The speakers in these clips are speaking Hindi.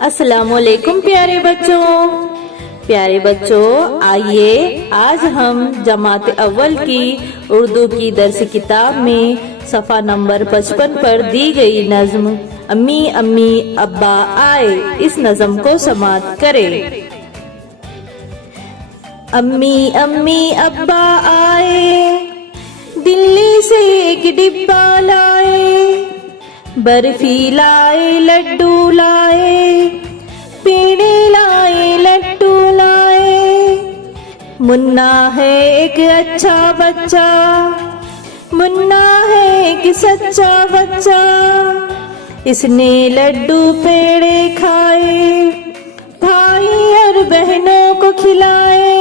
अस्सलामुअलैकुम प्यारे बच्चों, आइए आज हम जमात अव्वल की उर्दू की दर्स किताब में सफ़ा नंबर 55 पर दी गई नज़्म अम्मी अम्मी अब्बा आए, इस नज़्म को समाअत करें। अम्मी अम्मी अब्बा आए, दिल्ली से एक डिब्बा लाए, बर्फी लाए लड्डू लाए, पेड़े लाए लड्डू लाए। मुन्ना है एक अच्छा बच्चा, मुन्ना है एक सच्चा बच्चा, इसने लड्डू पेड़े खाए, भाई और बहनों को खिलाए।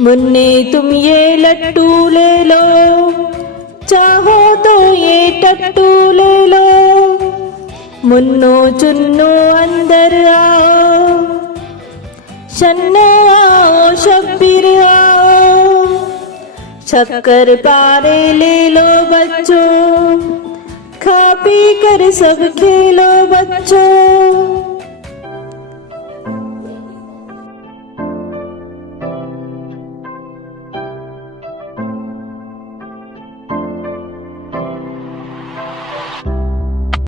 मुन्ने तुम ये लड्डू ले लो, चाहो तो ये टट्टू ले लो। मुन्नो चुन्नो अंदर आओ, शन्नो आओ शब्बीर आओ। शक्कर पारे ले लो बच्चों, खा पी कर सब खेलो बच्चों।